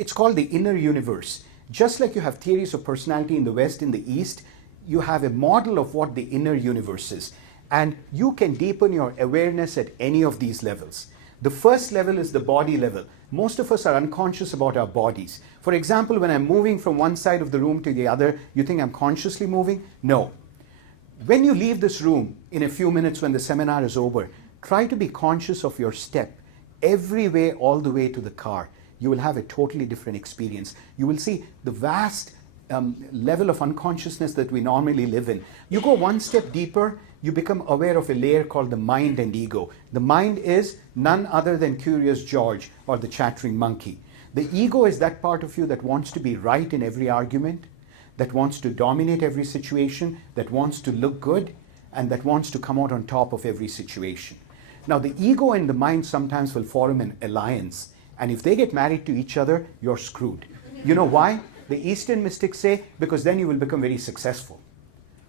It's called the inner universe. Just like you have theories of personality in the West, in the East, you have a model of what the inner universe is. And you can deepen your awareness at any of these levels. The first level is the body level. Most of us are unconscious about our bodies. For example, when I'm moving from one side of the room to the other, you think I'm consciously moving? No. When you leave this room in a few minutes when the seminar is over, try to be conscious of your step every way all the way to the car. You will have a totally different experience. You will see the vast level of unconsciousness that we normally live in. You go one step deeper, you become aware of a layer called the mind and ego. The mind is none other than Curious George or the chattering monkey. The ego is that part of you that wants to be right in every argument, that wants to dominate every situation, that wants to look good, and that wants to come out on top of every situation. Now, the ego and the mind sometimes will form an alliance, and if they get married to each other, you're screwed. You know why? The Eastern mystics say, because then you will become very successful.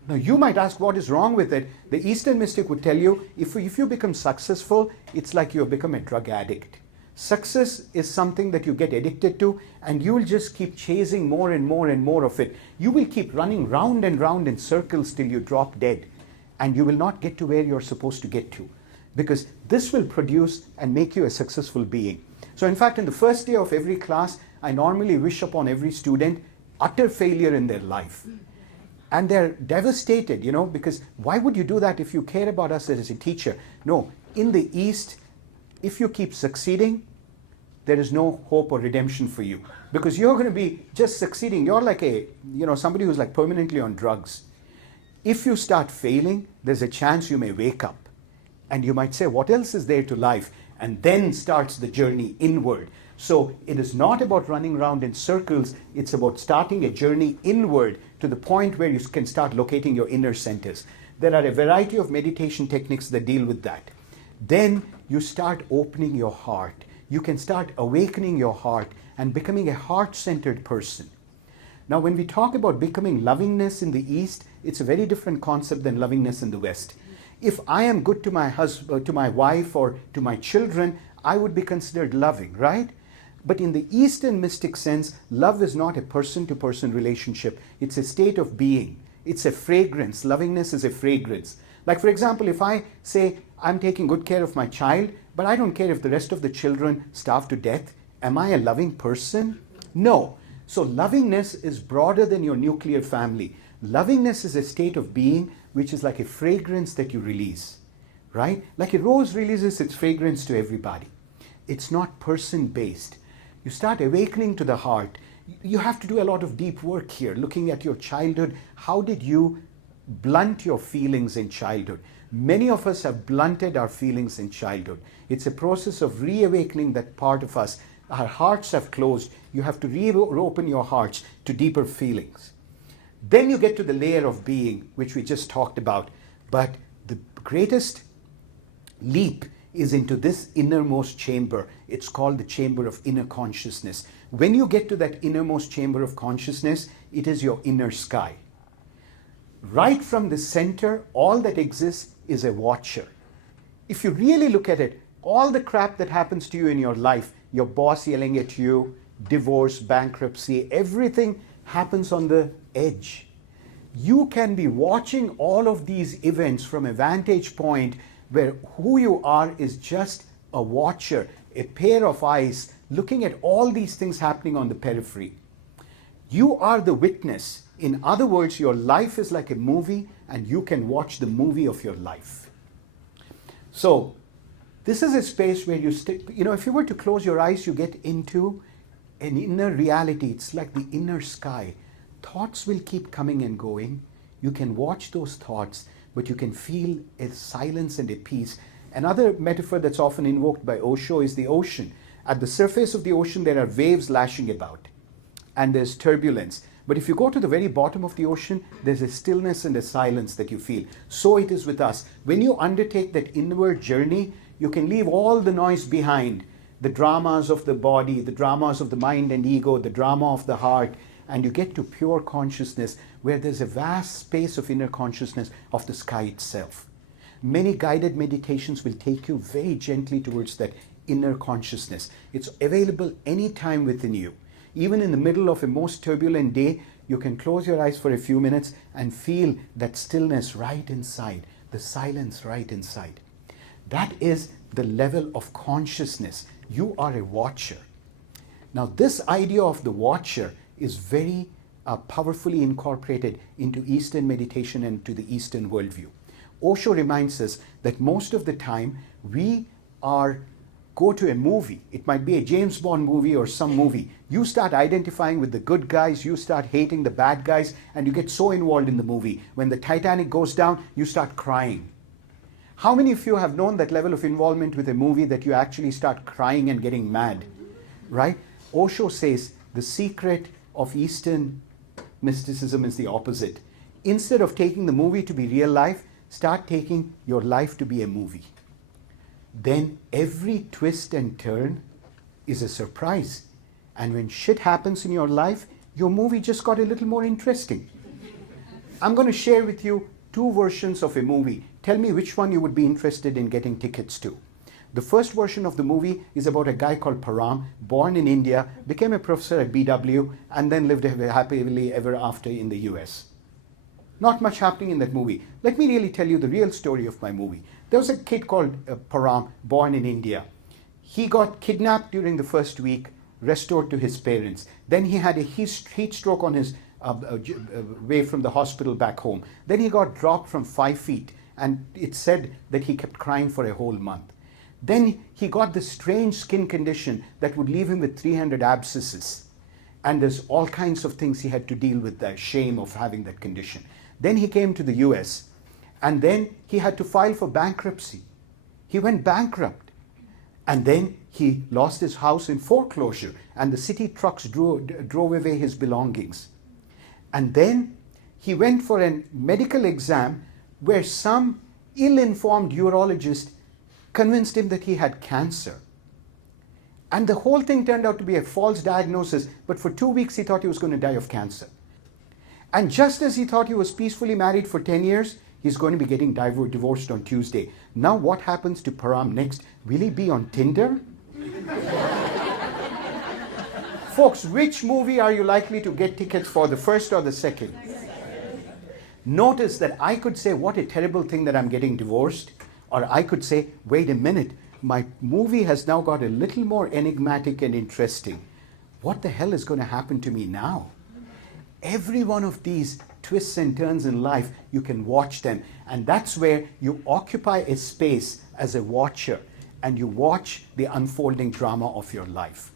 Now, you might ask, what is wrong with it? The Eastern mystic would tell you, if you become successful, it's like you have become a drug addict. Success is something that you get addicted to, and you will just keep chasing more and more and more of it. You will keep running round and round in circles till you drop dead, and you will not get to where you're supposed to get to, because this will produce and make you a successful being. So in fact, in the first day of every class, I normally wish upon every student utter failure in their life. And they're devastated, because why would you do that if you care about us as a teacher? No, in the East, if you keep succeeding, there is no hope or redemption for you, because you're going to be just succeeding. You're like somebody who's like permanently on drugs. If you start failing, there's a chance you may wake up and you might say, what else is there to life? And then starts the journey inward. So it is not about running around in circles. It's about starting a journey inward to the point where you can start locating your inner centers. There are a variety of meditation techniques that deal with that. Then you start opening your heart. You can start awakening your heart and becoming a heart-centered person. Now, when we talk about becoming lovingness in the East, it's a very different concept than lovingness in the West. If I am good to my husband, to my wife, or to my children, I would be considered loving, right? But in the Eastern mystic sense, love is not a person-to-person relationship. It's a state of being. It's a fragrance. Lovingness is a fragrance. Like, for example, if I say, I'm taking good care of my child, but I don't care if the rest of the children starve to death, am I a loving person? No. So lovingness is broader than your nuclear family. Lovingness is a state of being which is like a fragrance that you release, right? Like a rose releases its fragrance to everybody. It's not person-based. You start awakening to the heart. You have to do a lot of deep work here, looking at your childhood. How did you blunt your feelings in childhood? Many of us have blunted our feelings in childhood. It's a process of reawakening that part of us. Our hearts have closed. You have to reopen your hearts to deeper feelings. Then you get to the layer of being, which we just talked about. But the greatest leap is into this innermost chamber. It's called the chamber of inner consciousness. When you get to that innermost chamber of consciousness, it is your inner sky. Right from the center, all that exists is a watcher. If you really look at it, all the crap that happens to you in your life, your boss yelling at you, divorce, bankruptcy, everything happens on the edge. You can be watching all of these events from a vantage point where who you are is just a watcher, a pair of eyes looking at all these things happening on the periphery. You are the witness. In other words, your life is like a movie and you can watch the movie of your life. So this is a space where you if you were to close your eyes, you get into an inner reality. It's like the inner sky. Thoughts will keep coming and going. You can watch those thoughts, but you can feel a silence and a peace. Another metaphor that's often invoked by Osho is the ocean. At the surface of the ocean, there are waves lashing about, and there's turbulence. But if you go to the very bottom of the ocean, there's a stillness and a silence that you feel. So it is with us. When you undertake that inward journey, you can leave all the noise behind, the dramas of the body, the dramas of the mind and ego, the drama of the heart, and you get to pure consciousness where there's a vast space of inner consciousness of the sky itself. Many guided meditations will take you very gently towards that inner consciousness. It's available anytime within you. Even in the middle of a most turbulent day, you can close your eyes for a few minutes and feel that stillness right inside, the silence right inside. That is the level of consciousness. You are a watcher. Now, this idea of the watcher is very powerfully incorporated into Eastern meditation and to the Eastern worldview. Osho reminds us that most of the time we go to a movie. It might be a James Bond movie or some movie. You start identifying with the good guys, you start hating the bad guys, and you get so involved in the movie. When the Titanic goes down, you start crying. How many of you have known that level of involvement with a movie that you actually start crying and getting mad, right? Osho says the secret of Eastern mysticism is the opposite. Instead of taking the movie to be real life, start taking your life to be a movie. Then every twist and turn is a surprise. And when shit happens in your life, your movie just got a little more interesting. I'm going to share with you two versions of a movie. Tell me which one you would be interested in getting tickets to. The first version of the movie is about a guy called Param, born in India, became a professor at BW, and then lived happily ever after in the US. Not much happening in that movie. Let me really tell you the real story of my movie. There was a kid called Param, born in India. He got kidnapped during the first week, restored to his parents. Then he had a heat stroke on his way from the hospital back home. Then he got dropped from 5 feet, and it said that he kept crying for a whole month. Then he got this strange skin condition that would leave him with 300 abscesses. And there's all kinds of things he had to deal with, the shame of having that condition. Then he came to the US, and then he had to file for bankruptcy. He went bankrupt. And then he lost his house in foreclosure, and the city trucks drove away his belongings. And then he went for a medical exam where some ill-informed urologist convinced him that he had cancer. And the whole thing turned out to be a false diagnosis, but for 2 weeks he thought he was going to die of cancer. And just as he thought he was peacefully married for 10 years, he's going to be getting divorced on Tuesday. Now what happens to Param next? Will he be on Tinder? Folks, which movie are you likely to get tickets for, the first or the second? Notice that I could say, what a terrible thing that I'm getting divorced. Or I could say, wait a minute, my movie has now got a little more enigmatic and interesting. What the hell is going to happen to me now? Every one of these twists and turns in life, you can watch them. And that's where you occupy a space as a watcher and you watch the unfolding drama of your life.